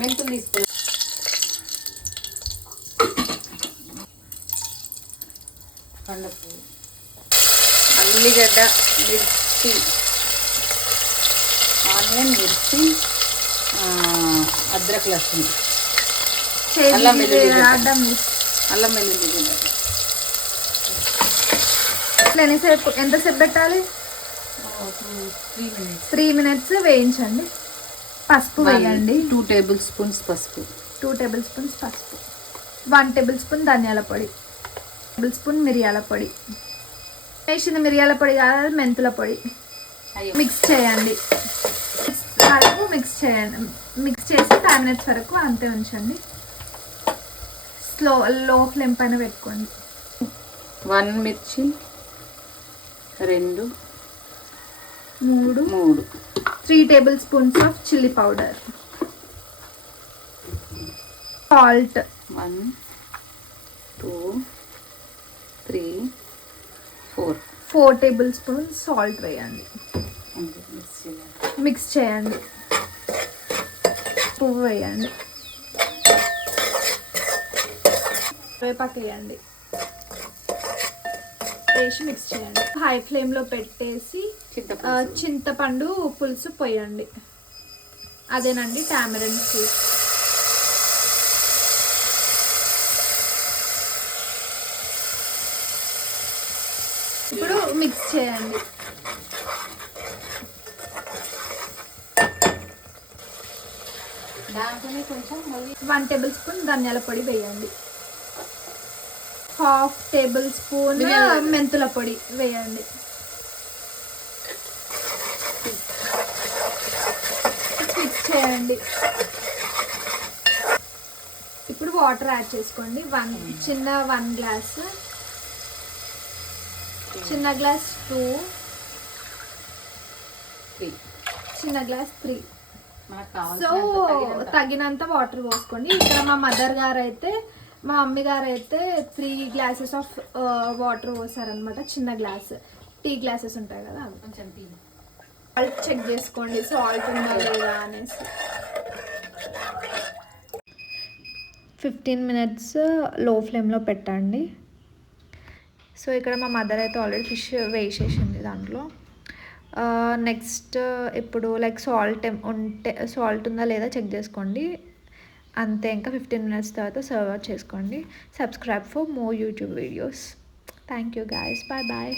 మెంతులు తీసుకున్నాం. కండపు ఉల్లిగడ్డ, మిర్చి, ఆనియన్, మిర్చి, అద్రక్, లస్సున్, అల్లం వెల్లుల్లి ఎంతసేపు పెట్టాలి? 3 minutes వేయించండి. పసుపు వేయండి. 2 tablespoons పసుపు. 2 tablespoons పసుపు. 1 tablespoon ధనియాల పొడి. 1 tablespoon మిరియాల పొడి. వేసిన మిరియాల పొడి కాదు, మెంతుల పొడి. మిక్స్ చేయండి. మిక్స్ చేసి 5 minutes వరకు అంతే ఉంచండి. లో ఫ్లేమ్ పైన పెట్టుకోండి. 1 మిర్చి, 2, 3 3 tablespoons of chilli powder. Salt 1, 2, 3, 4 tablespoons salt వేయండి. మిక్స్ చేయండి. పువ్వు వేయండి. వేపాకు వేయండి. వేసి మిక్స్ చేయండి. హై ఫ్లేమ్లో పెట్టేసి చింతపండు పులుసు పోయండి. అదేనండి టామరిన్ సూప్. ఇప్పుడు మిక్స్ చేయండి. దాంట్లోనే కొంచెం 1 tablespoon ధనియాల పొడి వేయండి. 1/2 tablespoon మెంతుల పొడి వేయండి. మిక్స్ చేయండి. ఇప్పుడు వాటర్ యాడ్ చేసుకోండి. చిన్న 1 గ్లాస్, చిన్న గ్లాస్ 2, చిన్న గ్లాస్ 3. సో తగినంత వాటర్ పోసుకోండి. ఇక్కడ మా మమ్మీ గారు అయితే 3 glasses ఆఫ్ వాటర్ పోసారనమాట. చిన్న గ్లాస్, టీ గ్లాసెస్ ఉంటాయి కదా, కొంచెం టీ. సాల్ట్ చెక్ చేసుకోండి, సాల్ట్ ఉందా లేదా అనేసి. 15 minutes లో ఫ్లేమ్లో పెట్టండి. సో ఇక్కడ మా మదర్ అయితే ఆల్రెడీ ఫిష్ వేసేసింది దాంట్లో. నెక్స్ట్ ఇప్పుడు సాల్ట్ ఉందా లేదా చెక్ చేసుకోండి. అంతే, ఇంకా 15 minutes తర్వాత సర్వ్ చేసుకోండి. Subscribe for more YouTube videos. Thank you guys. Bye bye.